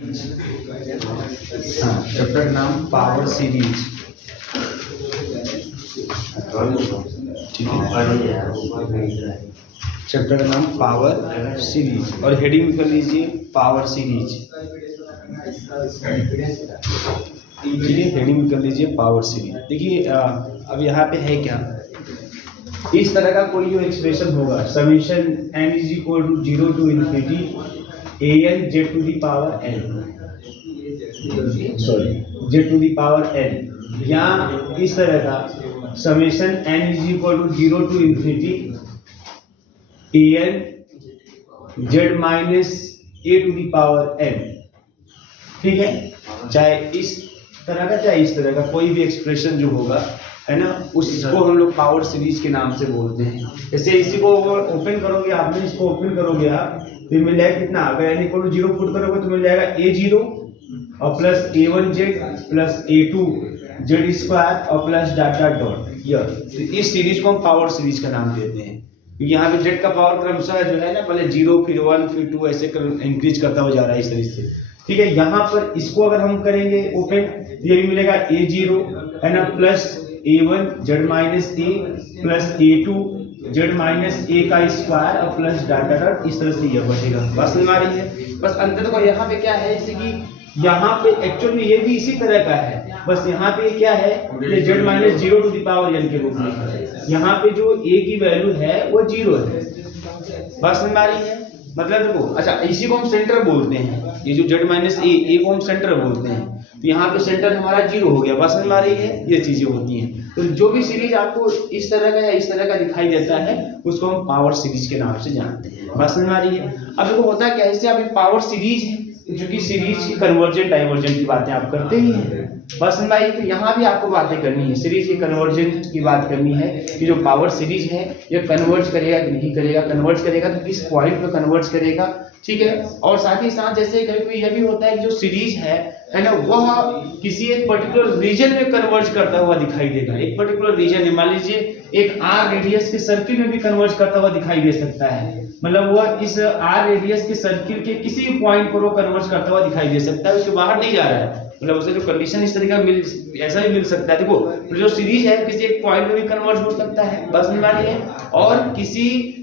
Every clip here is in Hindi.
हाँ, चैप्टर नाम पावर सीरीज। ठीक है, चैप्टर का नाम पावर सीरीज और हेडिंग कर लीजिए पावर सीरीज। ठीक है, हेडिंग कर लीजिए पावर सीरीज। देखिए अब यहाँ पे है क्या, इस तरह का कोई जो एक्सप्रेशन होगा summation n is equal to 0 to infinity an z to the power n, sorry z to the power n, या इस तरह का summation n is equal to 0 to infinity an z minus a to the power n। ठीक है, चाहे इस तरह का चाहे इस तरह का कोई भी एक्सप्रेशन जो होगा है ना, उसको हम लोग पावर सीरीज के नाम से बोलते हैं। जैसे इसी को ओपन करोगे आपने, इसको ओपन करोगे आप तो मिल जाएगा कितना, अगर n इक्वल टू 0 पुट करोगे तो मिल जाएगा a0 और plus a1z plus a2 z square और प्लस डॉट डॉट डॉट। यह इस सीरीज को हम पावर सीरीज का नाम देते हैं क्योंकि यहाँ पे z का पावर क्रमशः जो है ना, पहले 0 फिर 1 फिर 2 ऐसे इंक्रीज करता हुआ जा रहा है इस तरीके से। ठीक है, यहाँ पर इसको अगर हम करेंगे ओपन तो ये भी मिलेगा a0 है ना plus a1 z minus a plus a2 z minus a का स्क्वायर और प्लस डॉट डॉट, इस तरह से यह बढ़ेगा। बस समझ आ रही है। बस अंतर देखो यहाँ पे क्या है, जैसे कि यहाँ पे एक्चुअल में ये भी इसी तरह का है, बस यहाँ पे क्या है ये z minus 0 to the power n के रूप में है। यहाँ पे जो a की वैल्यू है वो 0 है। बस समझ आ रही है। मतलब देखो, अच्छा इसी को हम सेंटर बोलते हैं, ये जो z माइनस a को हम सेंटर बोलते हैं, तो यहाँ पे सेंटर हमारा 0 हो गया। बस समझ आ रही है, ये चीजें होती हैं। तो जो भी सीरीज आपको इस तरह का या इस तरह का दिखाई देता है उसको हम पावर सीरीज के नाम से जानते हैं। बस समझ आ रही है। अब देखो होता है क्या, जैसे अभी पावर सीरीज है क्योंकि सीरीज की कन्वर्जेंट डाइवर्जेंट की बातें आप करते ही हैं। बस समझ आई। तो यहाँ भी आपको बातें करनी है, सीरीज की कन्वर्जेंट की बात करनी है कि जो पावर सीरीज है ये कन्वर्ज करेगा कि नहीं करेगा, कन्वर्ज करेगा तो किस पॉइंट पे कन्वर्ज करेगा। ठीक है, और साथ ही साथ जैसे कभी यह भी होता है कि जो सीरीज है ना, वह किसी एक पर्टिकुलर रीजन में कन्वर्ज करता हुआ दिखाई देगा। एक पर्टिकुलर रीजन है, मान लीजिए एक r रेडियस के सर्किल में भी कन्वर्ज करता हुआ दिखाई दे सकता है। मतलब वह इस r रेडियस के सर्किल के किसी भी पॉइंट पर वो कन्वर्ज करता हुआ दिखाई दे सकता है, उसके बाहर नहीं जा रहा है। मतलब उसे जो कंडीशन इस तरीका मिल ऐसा भी मिल सकता है। देखो जो सीरीज है किसी एक पॉइंट में भी कन्वर्ज हो सकता है, बस समझ आ रही है, और किसी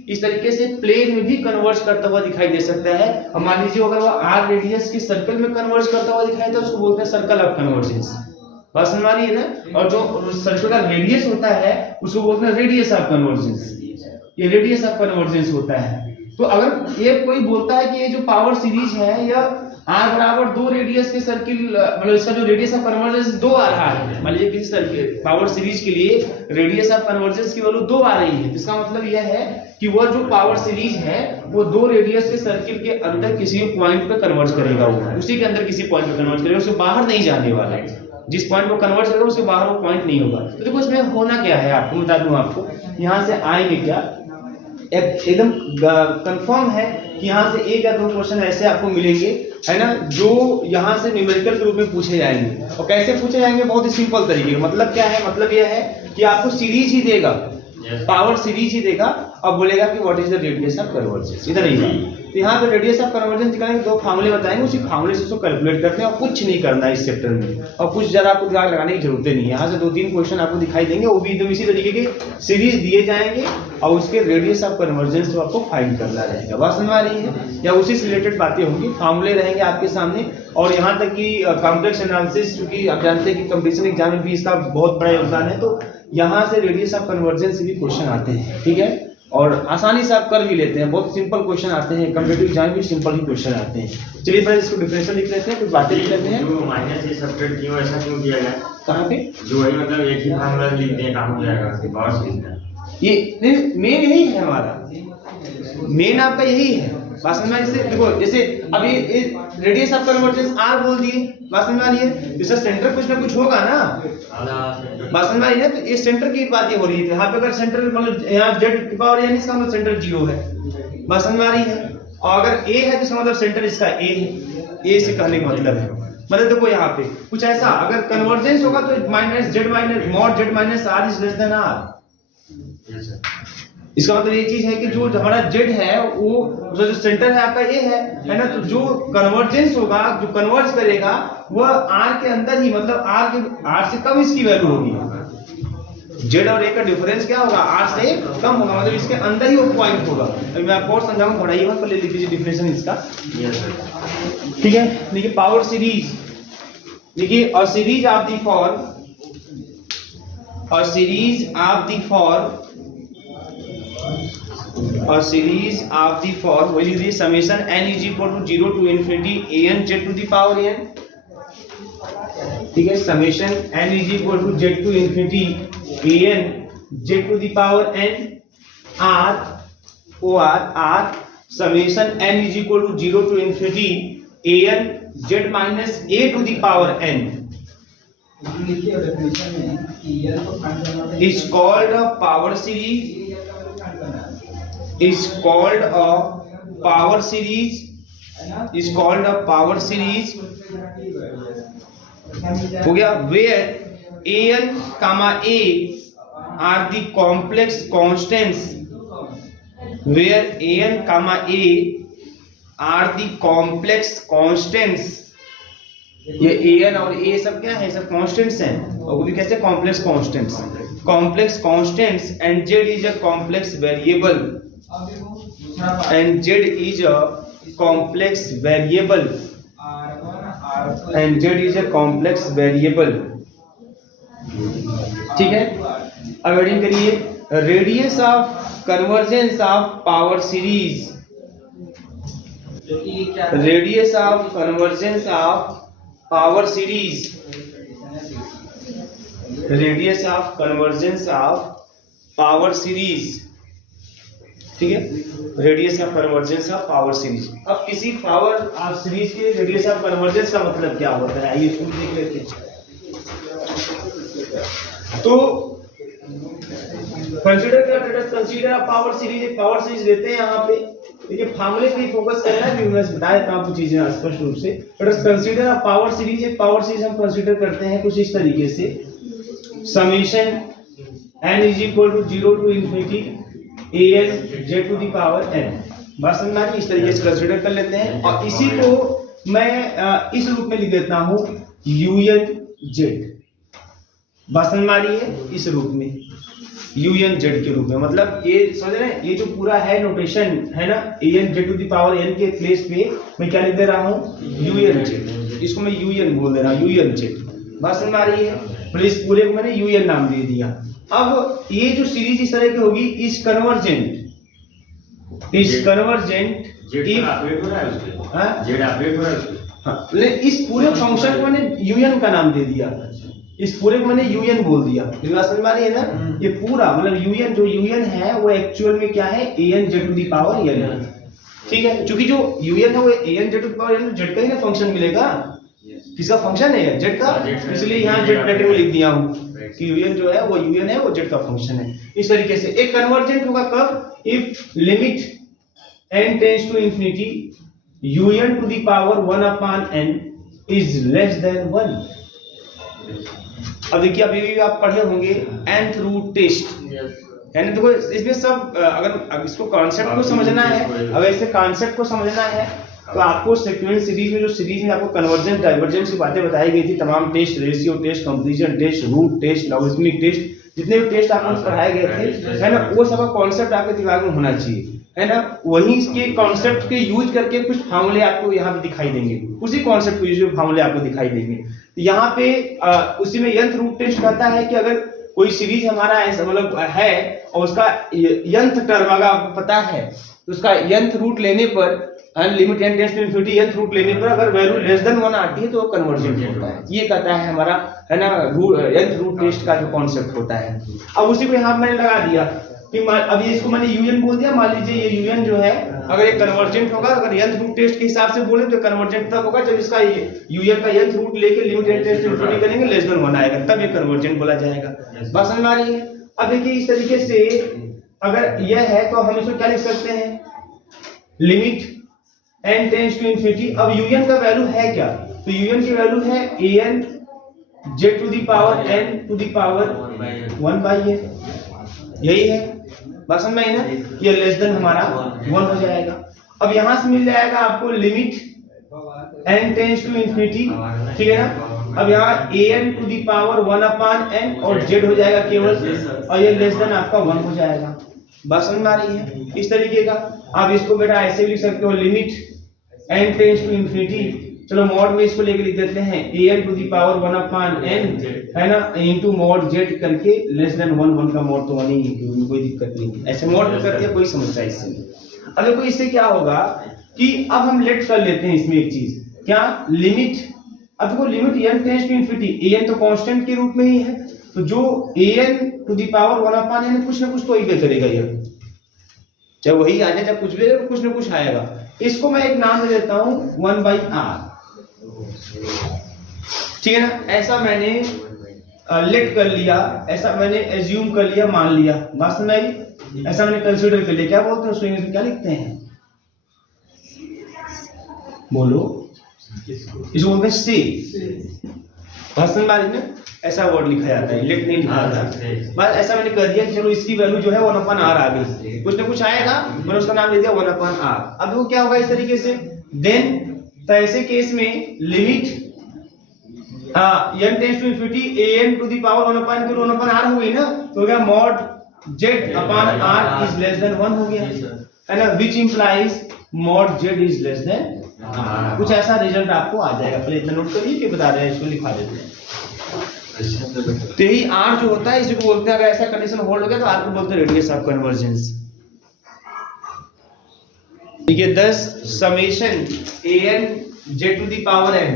इस तरीके से प्लेन में भी कन्वर्ज करता हुआ दिखाई दे सकता है। और मान लीजिए अगर वो r रेडियस के सर्कल में कन्वर्ज करता हुआ दिखाई तो उसको बोलते हैं सर्कल ऑफ कन्वर्जेंस। बस समझ आ रही है ना। और जो सर्कल का रेडियस होता है उसको बोलते हैं रेडियस ऑफ कन्वर्जेंस। ये रेडियस ऑफ कन्वर्जेंस होता है। तो अगर ये कोई बोलता है कि ये जो पावर सीरीज है यह r बराबर 2 रेडियस के सर्किल, मतलब इसका जो रेडियस ऑफ कन्वर्जेंस 2 आ रहा है, मान लीजिए किसी सर्किल पावर सीरीज के लिए रेडियस ऑफ कन्वर्जेंस की वैल्यू 2 आ रही है, तो इसका मतलब यह है कि वह जो पावर सीरीज है वो 2 रेडियस के सर्किल के अंदर किसी पॉइंट पे कन्वर्ज करेगा, वो उसी के अंदर किसी पॉइंट पे कन्वर्ज करेगा, उससे बाहर नहीं जाने वाला है। जिस पॉइंट को कन्वर्ज करेगा उसके बाहर वो पॉइंट नहीं होगा। तो देखो इसमें होना क्या है, आपको बता दूं, आपको यहाँ से आएंगे क्या, एकदम कंफर्म है कि यहाँ से एक या दो क्वेश्चन ऐसे आपको मिलेंगे है ना, जो यहाँ से न्यूमेरिकल के रूप में पूछे जाएंगे। और कैसे पूछे जाएंगे, बहुत ही सिंपल तरीके का। मतलब क्या है, मतलब यह है कि आपको सीरीज ही देगा, पावर सीरीज ही देगा और बोलेगा कि what is the radius of convergence. इधर नहीं जाए तो यहाँ पे रेडियस ऑफ कन्वर्जेंस निकालेंगे, 2 फार्मूले बताएंगे, उसी फार्मूले से उसको कैलकुलेट करते हैं और कुछ नहीं करना है इस चैप्टर में। और कुछ ज्यादा आपको दिमाग लगाने की जरूरत नहीं है। यहाँ से 2-3 क्वेश्चन आपको दिखाई देंगे, वो भी एकदम इसी तरीके के सीरीज दिए जाएंगे और उसके रेडियस ऑफ कन्वर्जेंस को आपको फाइंड करना रहेगा। बात समझ आ रही है, या उसी से रिलेटेड बातें होंगी, फार्मूले रहेंगे आपके सामने। और यहाँ तक कि कॉम्प्लेक्स एनालिसिस, क्योंकि आप जानते हैं कि कंपटीशन एग्जाम में भी इसका बहुत बड़ा योगदान है, तो यहाँ से रेडियस ऑफ कन्वर्जेंस से भी क्वेश्चन आते हैं। ठीक है, और आसानी से आप कर भी लेते हैं, बहुत सिंपल क्वेश्चन आते हैं, कॉम्पिटिटिव एग्जाम में सिंपल ही क्वेश्चन आते हैं। चलिए पहले इसको डिफरेंशियल लिख लेते हैं, कुछ बातें लिख लेते हैं। जो माइनस से सब्ट्रैक्ट क्यों ऐसा क्यों किया गया, कहाँ पे, जो वही मतलब एक ही फार्मूला लिखते हैं काम हो जाएगा पावर सीरीज में। ये मेन यही है, हमारा मेन आपका यही है। बात समझ में, जैसे देखो, जैसे अब ये रेडियस ऑफ कन्वर्जेंस r बोल दिए, बात समझ में आ रही है, इसका सेंटर कुछ ना कुछ होगा ना, बात समझ में आ रही है। तो ये सेंटर की बात हो रही है, यहाँ पे अगर सेंटर मतलब यहाँ z की पावर n, इसका मतलब सेंटर 0 है, बात समझ में आ रही है। और अगर a है तो इसका मतलब सेंटर इसका a है, a से कहने का मतलब है। मतलब देखो यहाँ पे कुछ ऐसा, अगर कन्वर्जेंस होगा तो minus z minus mod z minus r is less then r। इसका मतलब ये चीज है कि जो हमारा जेड है वो जो सेंटर है आपका ए है ना, तो जो कन्वर्जेंस होगा, जो कन्वर्ज करेगा वह आर के अंदर ही, मतलब आर से कम इसकी वैल्यू होगी। जेड और ए का डिफरेंस क्या होगा, आर से कम होगा, मतलब इसके अंदर ही वो पॉइंट होगा। अभी मैं आपको और समझाऊंगा, थोड़ा ये मत ले लीजिए डिफिनेशन इसका, ठीक है। देखिए पावर सीरीज, देखिए a series of the form, a series of the form will be summation n is equal to 0 to infinity an z to the power n, ठीक है। summation n is equal to z to infinity an z to the power n r summation n is equal to 0 to infinity an z minus a to the power n is called a power series, is called a power series, is called a power series हो गया, where an comma a are the complex constants, where an comma a are the complex constants, ये an और a सब क्या है, सब कांस्टेंट्स हैं, और वो भी कैसे complex constants, complex constants, and z is a complex variable, and z is a complex variable, and z is a complex variable, ठीक है। अब एडिंग करिए, radius of convergence of power series, radius of convergence of power series, radius of convergence of power series, ठीक है, radius of convergence of power series. अब किसी पावर ऑफ सीरीज के रेडियस ऑफ कन्वर्जेंस का मतलब क्या होता है, आइए इसको देख लेते हैं। तो कंसीडर पावर सीरीज, एक पावर सीरीज लेते हैं यहाँ पे, देखिए फार्मूले पे फोकस करना है, मैं बता देता हूं आपको चीजें स्पष्ट रूप से। Let us consider a power series, एक पावर सीरीज हम कंसीडर करते हैं कुछ इस तरीके से, summation n is equal to 0 to infinity an z to the power n, बस समझ में आ रही है, इस तरीके से कंसीडर कर लेते हैं। और इसी को मैं इस रूप में लिख देता हूं un z, बस समझ में आ रही है, इस रूप में un z के रूप में, मतलब ये समझ रहे हैं, ये जो पूरा है नोटेशन है ना, an z to the power n के प्लेस पे मैं क्या लिख दे रहा हूँ un z, इसको मैं un बोल दे रहा हूँ, un z, बात समझ में आ रही है। प्लेस पूरे को मैंने un नाम दे दिया। अब ये जो सीरीज इस तरह की होगी, इज कन्वर्जेंट इस पूरे फंक्शन को मैंने un का नाम दे दिया, इस पूरे को मैंने un बोल दिया, समझ में आ रही है ना। ये पूरा मतलब un जो un है वो एक्चुअल में क्या है, an z to the power n, ठीक है। क्योंकि जो un है वो an z to the power n, z का ही ना फंक्शन मिलेगा, किसका फंक्शन है, z का, इसलिए यहाँ z ब्रैकेट में लिख दिया हूँ कि un जो है वो un है, वो z का फंक्शन है। इस तरीके से एक कन्वर्जेंट होगा कब, if limit n tends to infinity un to the power 1 upon n is less than 1। अब देखिए अभी भी आप पढ़े होंगे nth रूट टेस्ट, यानी देखो इसमें सब अगर इसको कॉन्सेप्ट को समझना है, अगर इसे कॉन्सेप्ट को समझना है तो आपको सीक्वेंस सीरीज में, जो सीरीज में आपको कन्वर्जेंस डाइवर्जेंस की बातें बताई गई थी, तमाम test, ratio test, comparison test, root test, logarithmic test, जितने भी टेस्ट आपको पढ़ाए गए थे, है ना, वो सब का कॉन्सेप्ट आपके दिमाग में होना चाहिए, है ना। वही इसके कॉन्सेप्ट के यूज करके कुछ फार्मूले आपको यहाँ पे दिखाई देंगे, उसी कॉन्सेप्ट को यूज करके फार्मूले आपको दिखाई देंगे। यहाँ पे उसी में nth रूट टेस्ट कहता है कि अगर कोई सीरीज हमारा ऐसा मतलब है और उसका nth टर्म अगर आपको पता है, तो उसका nth रूट लेने पर, limit n tends to infinity nth root लेने पर अगर वैल्यू लेस देन 1 आती है तो वो कन्वर्जेंट होता है, ये कहता है हमारा, है ना, nth रूट टेस्ट का जो कॉन्सेप्ट होता है। अब उसी को यहाँ मैंने लगा दिया कि अब ये इसको मैंने un बोल दिया, मान लीजिए ये un जो है अगर ये कन्वर्जेंट होगा, अगर nth रूट टेस्ट के हिसाब से बोले तो कन्वर्जेंट तब होगा जब इसका un का nth रूट लेके limit n tends to infinity करेंगे, लेस देन 1 आएगा, तब ये कन्वर्जेंट बोला जाएगा। बात समझ में आ रही है। अब देखिए इस तरीके से अगर यह है तो हम इसको क्या लिख सकते हैं, limit n tends to infinity. अब un का वैल्यू है क्या, तो un की वैल्यू है an z to the power n to the power 1 by n, यही है। बात समझ में आई ना, ये लेस देन हमारा 1 हो जाएगा। अब यहां से मिल जाएगा आपको limit n tends to infinity, ठीक है ना। अब यहाँ an to the power 1/n और z हो जाएगा केवल, और ये लेस देन आपका 1 हो जाएगा। बात समझ में आ रही है? इस तरीके का आप इसको बेटा ऐसे भी लिख सकते हो, limit n tends to infinity, चलो मॉड में इसको लेके लिख देते हैं an to the power 1/n है ना, इनटू मॉड z करके लेस देन 1 का मॉड तो 1 ही है, कोई दिक्कत नहीं, ऐसे मॉड में कर दिया कोई समस्या इससे नहीं। अब देखो इससे क्या होगा कि अब हम लेट कर लेते हैं इसमें एक चीज, क्या लिमिट, अब देखो limit n tends to infinity, an तो कांस्टेंट के रूप में ही है, तो जो an to the power 1/n कुछ ना कुछ तो ही करेगा, ये चाहे वही आ जाए चाहे कुछ भी, कुछ ना कुछ आएगा। इसको मैं एक नाम दे देता हूं 1/r, ठीक है ना। ऐसा मैंने लेट कर लिया, ऐसा मैंने एज्यूम कर लिया, मान लिया, बात समझ आई, ऐसा मैंने कंसीडर कर लिया। क्या बोलते हैं उसको इंग्लिश में, क्या लिखते हैं, बोलो, इसको बोलते हैं से, बात समझ आ रही ना, ऐसा वर्ड लिखा जाता है, लेट नहीं लिखा जाता। बस ऐसा मैंने कर दिया, चलो इसकी वैल्यू जो है 1/r आ गई, कुछ ना कुछ आएगा, मैंने उसका नाम दे दिया 1/r। अब वो क्या होगा इस तरीके से, देन तो ऐसे केस में limit n tends to infinity an to the power 1/n 1/r हो गई ना, तो हो गया mod z upon r is less than 1 हो गया, है ना, which implies mod z is less than, कुछ ऐसा रिजल्ट आपको आ जाएगा। पहले इतना नोट करिए, कि बता रहे हैं, इसको लिखा देते हैं। तो यही r जो होता है इसको बोलते हैं, अगर ऐसा कंडीशन होल्ड हो गया तो r को बोलते हैं रेडियस ऑफ कन्वर्जेंस। ठीक है, 10 summation an z to the power n,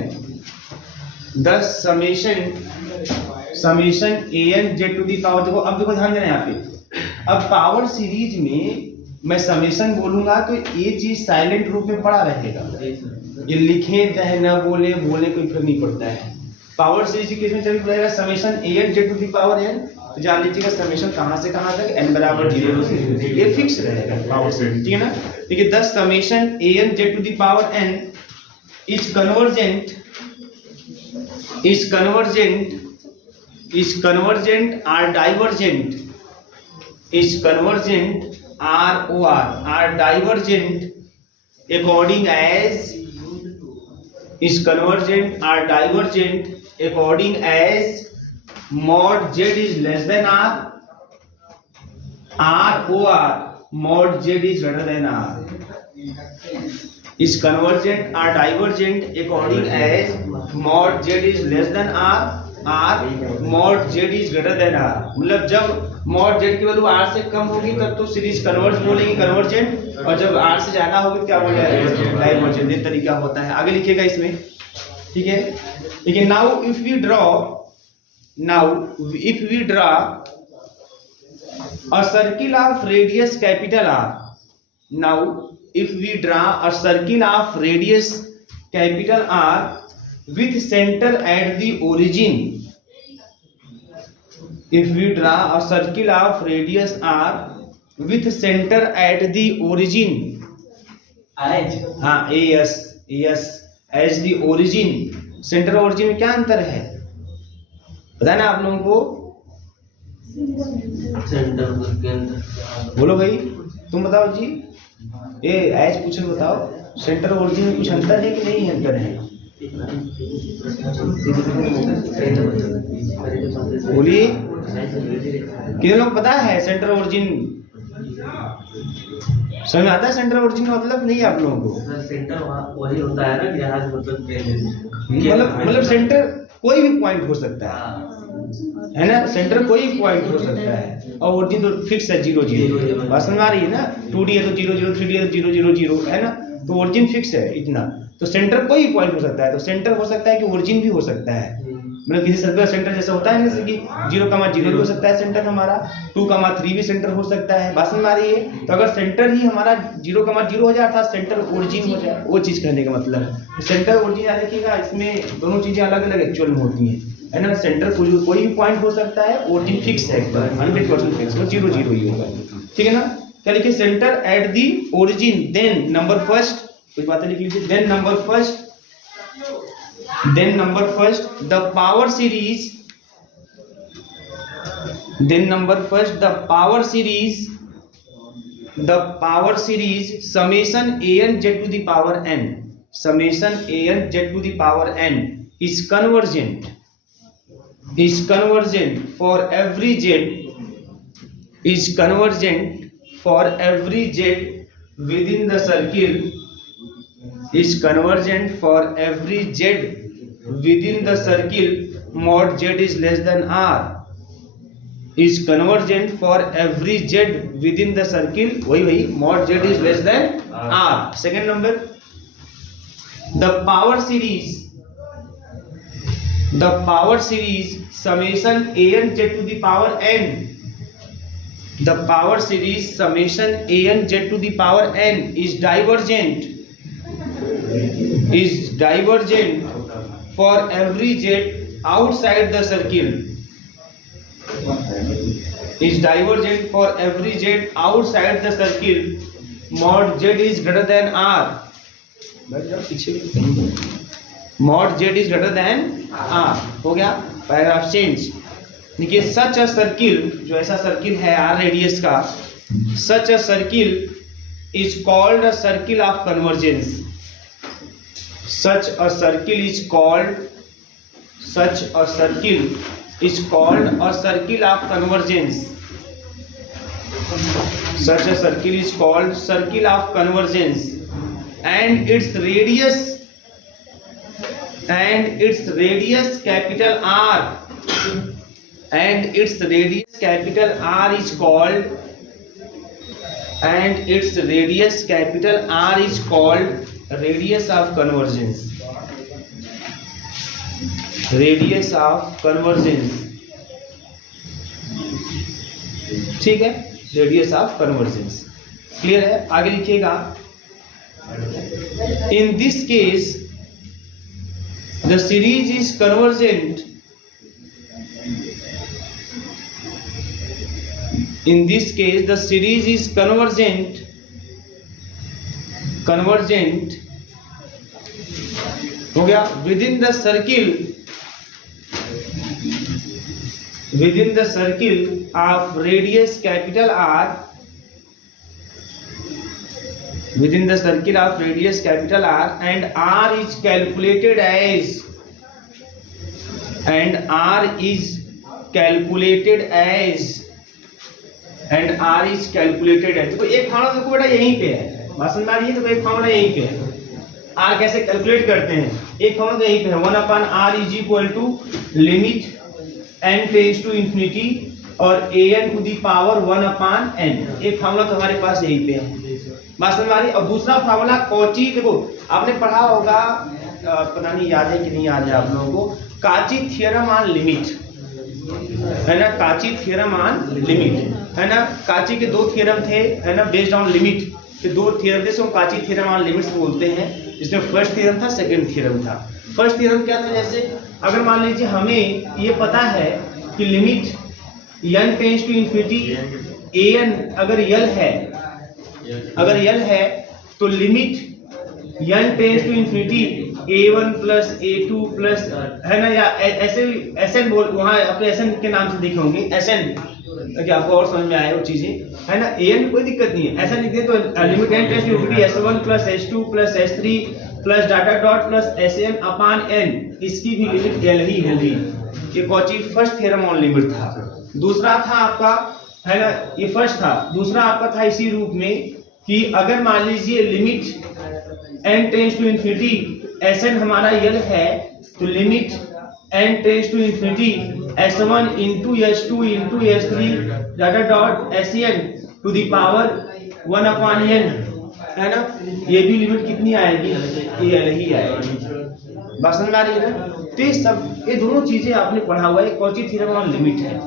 10 summation an z to the power, देखो अब देखो ध्यान देना यहाँ पे, अब पावर सीरीज में मैं समेशन बोलूंगा तो ये चीज साइलेंट रूप में पड़ा रहेगा, ये लिखे चाहे ना बोले कोई फर्क नहीं पड़ता है। पावर सीरीज के केस में चल पड़ेगा summation an z to the power n, तो जान लीजिएगा समेशन कहां से कहां तक n बराबर 0 से, ये फिक्स रहेगा पावर सीरीज, ठीक है ना। देखिए 10 summation an z to the power n is convergent or divergent, is convergent are divergent according as mod z is less than r or mod z is greater than r, is convergent are divergent according as mod z is less than r mod z is greater than r, मतलब जब mod z की वैल्यू r से कम होगी तब तो सीरीज कन्वर्ज बोलेंगे, कन्वर्जेंट, और जब r से ज्यादा होगी तो क्या बोलेंगे, डाइवर्जेंट। ये तरीका होता है, आगे लिखिएगा इसमें, ठीक है। देखिए now if we draw a circle of radius capital R, now if we draw a circle of radius capital R with center at the origin, if we draw a circle of radius r with center at the origin, हाँ as the origin, सेंटर और ओरिजिन में क्या अंतर है पता ना आप लोगों को, सेंटर बोलो भाई, तुम बताओ जी, ये एज पूछे बताओ, सेंटर और ओरिजिन में कुछ अंतर है कि नहीं अंतर है, बोलिए, कितने लोग पता है सेंटर ओरिजिन, समझ में आता है सेंटर ओरिजिन का मतलब नहीं आप लोगों को, सेंटर वही होता है ना, जहां मतलब सेंटर कोई भी पॉइंट हो सकता है ना, सेंटर कोई भी पॉइंट हो सकता है, और ओरिजिन तो फिक्स है 0 0, बात समझ आ रही है ना, 2D है तो 0 0, 3D है तो 0 0 0, है ना, तो ओरिजिन फिक्स है इतना, तो सेंटर कोई भी पॉइंट हो सकता है, तो सेंटर हो सकता है कि ओरिजिन भी हो सकता है, मतलब किसी सर्कल सेंटर जैसा होता है जैसे कि 0,0 भी हो सकता है सेंटर हमारा, 2,3 भी सेंटर हो सकता है, बात समझ आ रही है। तो अगर सेंटर ही हमारा 0,0 हो जाता है, सेंटर ओरिजिन हो जाए, वो चीज कहने का मतलब है। सेंटर ओरिजिन याद रखिएगा, इसमें दोनों चीजें अलग अलग एक्चुअल में होती है ना, सेंटर कोई भी पॉइंट हो सकता है, ओरिजिन फिक्स है एकदम 100% फिक्स, वो 0 0 ही होगा, ठीक है ना। क्या लिखिए, centre at the origin, then number first, कुछ बातें लिख लीजिए, then number first the power series the power series summation an z to the power n, summation an z to the power n is convergent for every z, is convergent for every z within the circle, is convergent for every z within the circle mod z is less than r, is convergent for every z within the circle, वही mod z is less than r. Second number, the power series summation an z to the power n, the power series summation an z to the power n is divergent for every z outside the circle, is divergent for every z outside the circle mod z is greater than r, mod z is greater than r. हो गया, पैराग्राफ चेंज. देखिए, सच अ सर्किल, जो ऐसा सर्किल है r रेडियस का, such a circle is called a circle of convergence. Such a circle is called a circle of convergence. Such a circle is called circle of convergence, and its radius capital R, and its radius capital R is called, and its radius capital R is called radius of convergence. Radius of convergence, ठीक है, रेडियस ऑफ कन्वर्जेंस. क्लियर है? आगे लिखिएगा. In this case the series is convergent. In this case the series is convergent हो गया within the circle of radius capital R, within the circle of radius capital R, and R is calculated as, देखो एक फॉर्मूला देखो बेटा यहीं पे है, बात समझ आ रही है? तो एक फॉर्मूला यहीं पे है. R कैसे कैलकुलेट करते हैं? एक फॉर्मूला तो यहीं पे है, 1/r is equal to limit n tends to infinity और an to the power 1/n. एक फॉर्मूला तो हमारे पास यहीं पे है, बात समझ आ रही है? और दूसरा फॉर्मूला कॉची, देखो आपने पढ़ा होगा, पता नहीं याद है कि नहीं याद है आप लोगों को, काची थ्योरम ऑन लिमिट, है ना? काची थ्योरम ऑन लिमिट, है ना? काची के दो थ्योरम थे, है ना, बेस्ड ऑन लिमिट के दो थ्योरम थे, काची थ्योरम ऑन लिमिट्स बोलते हैं. इसमें फर्स्ट थ्योरम था, सेकंड थ्योरम था. फर्स्ट थ्योरम क्या था? जैसे अगर मान लीजिए हमें ये पता है कि limit n tends to infinity an अगर यल है तो limit n tends to infinity a1 plus a2 plus, है ना, या ऐसे Sn बोल, वहाँ अपने Sn के नाम से देखे होंगे, Sn, ताकि आपको और समझ में आए वो चीजें, है ना. an कोई दिक्कत नहीं है, ऐसा लिख दे तो limit n tends to infinity s1 plus s2 plus s3 plus dot dot plus sn upon n, इसकी भी लिमिट l ही है. ये Cauchy first theorem on limit था. दूसरा था आपका, है ना, ये फर्स्ट था. दूसरा आपका था इसी रूप में कि अगर मान लीजिए limit n tends to infinity Sn हमारा यल है, तो limit n tends to infinity s1 into s2 into s3 dot dot sn to the power 1/n, है ना. ये भी लिमिट कितनी आएगी? ये ही आएगी. बात समझ आ रही है ना? तो ये सब, ये दोनों चीजें आपने पढ़ा हुआ है. कॉची थ्योरम ऑन लिमिट है,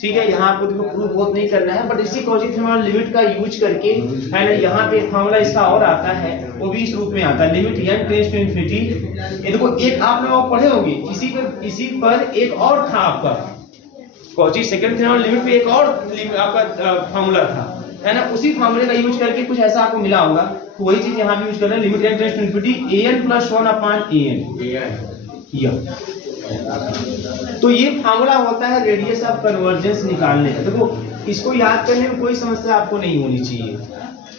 ठीक है. यहाँ आपको देखो प्रूफ बहुत नहीं करना है, बट इसी कॉची थ्योरम ऑन लिमिट का यूज करके, है ना, यहाँ पे फॉर्मूला इसका और आता है, वो भी इस रूप में आता है, limit n tends to infinity. ये देखो एक आप लोग पढ़े होंगे, इसी पर एक और था आपका Cauchy second theorem on limit पे एक और आपका फॉर्मूला था, है ना. उसी फॉर्मूले का यूज करके कुछ ऐसा आपको मिला होगा, तो वही चीज यहाँ भी यूज कर रहे हैं. Limit n tends to infinity an plus 1/an. तो ये फार्मूला होता है रेडियस ऑफ कन्वर्जेंस निकालने का. देखो इसको याद करने में कोई समस्या आपको नहीं होनी चाहिए,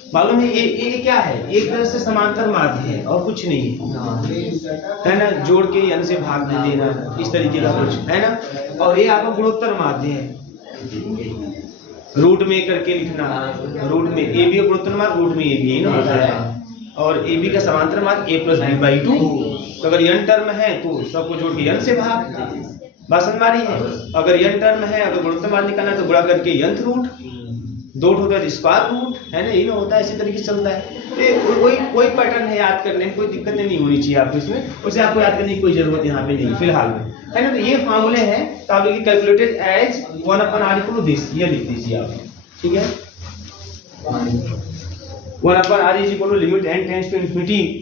मालूम है ये क्या है, एक तरह से समांतर माध्य है और कुछ नहीं है ना, जोड़ के n से भाग दे देना इस तरीके का कुछ है ना। और ये आपका गुणोत्तर माध्य है, रूट में करके लिखना, रूट में ए बी गुणोत्तर माध्य, रूट में ए बी ना होता है, और ए बी का समांतर माध्य a + b/2। तो अगर n टर्म है तो सबको जोड़ के n से भाग, बात समझ में आ रही है। अगर n टर्म है, अगर गुणोत्तर माध्य निकालना है तो गुणा करके nth रूट, 2 होता है स्क्वायर रूट है ना, ये ना होता है, इसी तरीके से चलता है। तो कोई पैटर्न है याद करने में, कोई दिक्कत नहीं होनी चाहिए आपको इसमें, उसे आपको याद करने की कोई जरूरत यहाँ पे नहीं फिलहाल में, है ना। तो ये फार्मूले हैं, तो आप लिखिए कैलकुलेटेड एज 1/r = दिस, ये लिख दीजिए आप, ठीक है। 1/r = limit n tends to infinity,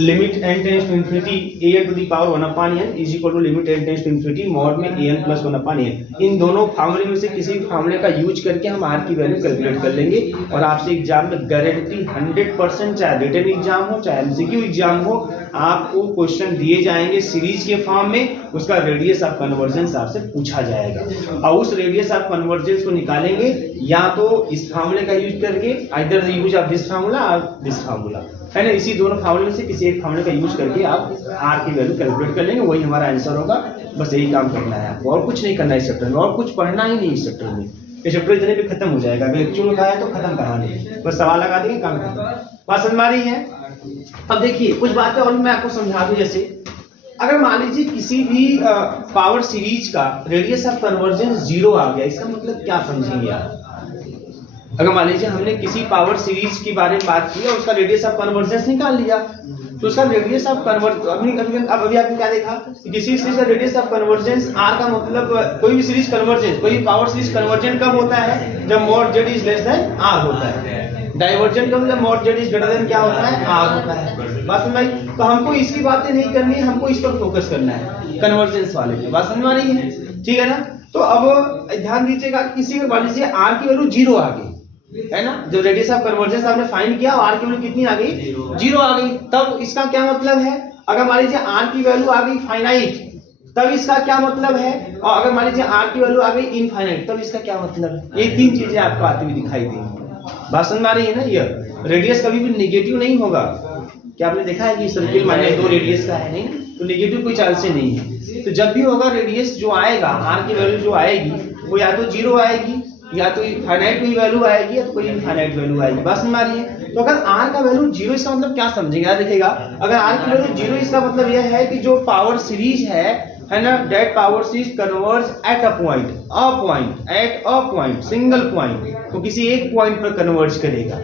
limit n tends to infinity an⁴1/n is equal to limit n tends to infinity mod में an + 1/n। इन दोनों फार्मूले में से किसी भी फार्मूले का यूज करके हम r की वैल्यू कैलकुलेट कर लेंगे, और आपसे एग्जाम में गारंटी 100%, चाहे रिटन एग्जाम हो चाहे एमसीक्यू एग्जाम हो, आपको क्वेश्चन दिए जाएंगे सीरीज के फॉर्म में, उसका रेडियस ऑफ कन्वर्जेंस आपसे पूछा जाएगा, और उस रेडियस ऑफ कन्वर्जेंस को निकालेंगे या तो इस फार्मूले का यूज करके, either the use of this formula और दिस फार्मूला, है ना। इसी दोनों फार्मूले में से किसी एक फार्मूले का यूज करके आप r की वैल्यू कैलकुलेट कर लेंगे, वही हमारा आंसर होगा। बस यही काम करना है आपको, और कुछ नहीं करना है इस चैप्टर में, और कुछ पढ़ना ही नहीं इस चैप्टर में। ये चैप्टर इतने पे खत्म हो जाएगा, अगर एक्चुअल का है तो खत्म कहानी, बस सवाल लगा देंगे, काम खत्म। बात समझ में आ रही है। अब देखिए कुछ बातें और मैं आपको समझा दूं, जैसे अगर मान लीजिए किसी भी पावर सीरीज का रेडियस ऑफ कन्वर्जेंस 0 आ गया, इसका मतलब क्या समझेंगे आप। अगर मान लीजिए हमने किसी पावर सीरीज के बारे में बात की और उसका रेडियस ऑफ कन्वर्जेंस निकाल लिया, तो उसका रेडियस ऑफ कन्वर्जेंस, अब अभी आपने क्या देखा कि किसी सीरीज का रेडियस ऑफ कन्वर्जेंस r का मतलब, कोई भी सीरीज कन्वर्जेंस, कोई पावर सीरीज कन्वर्जेंट कब होता है, जब mod z is less then r होता है। डाइवर्जेंट का मतलब mod z is greater than क्या होता है, r होता है। बात समझ में? तो हमको इसकी बातें नहीं करनी है, हमको इस पर फोकस करना है, कन्वर्जेंस वाले पे। बात समझ में आ रही है, ठीक है ना। तो अब ध्यान दीजिएगा, किसी को मान लीजिए r की वैल्यू 0 आ गई, है ना, जब रेडियस ऑफ कन्वर्जेंस आपने फाइंड किया और r की वैल्यू कितनी आ गई, 0 आ गई, तब इसका क्या मतलब है। अगर मान लीजिए r की वैल्यू आ गई फाइनाइट, तब इसका क्या मतलब है, और अगर मान लीजिए r की वैल्यू आ गई इनफाइनाइट, तब इसका क्या मतलब है। ये तीन चीजें आपको आती हुई दिखाई देंगी। बात समझ में आ रही है ना। ये रेडियस कभी भी नेगेटिव नहीं होगा। क्या आपने देखा है कि सर्किल माने 2 रेडियस का है, नहीं तो नेगेटिव कोई चांस से नहीं है। तो जब भी होगा रेडियस जो आएगा, r की वैल्यू जो आएगी वो या तो 0 आएगी, या तो फाइनाइट की वैल्यू आएगी, या तो कोई इनफाइनाइट वैल्यू आएगी। बात समझ में आ रही है। तो अगर r का वैल्यू 0, इसका मतलब क्या समझेंगे यार, देखिएगा, अगर r की वैल्यू 0, इसका मतलब यह है कि जो पावर सीरीज है ना, that power series converge at a point, single point, तो किसी एक पॉइंट पर कन्वर्ज करेगा।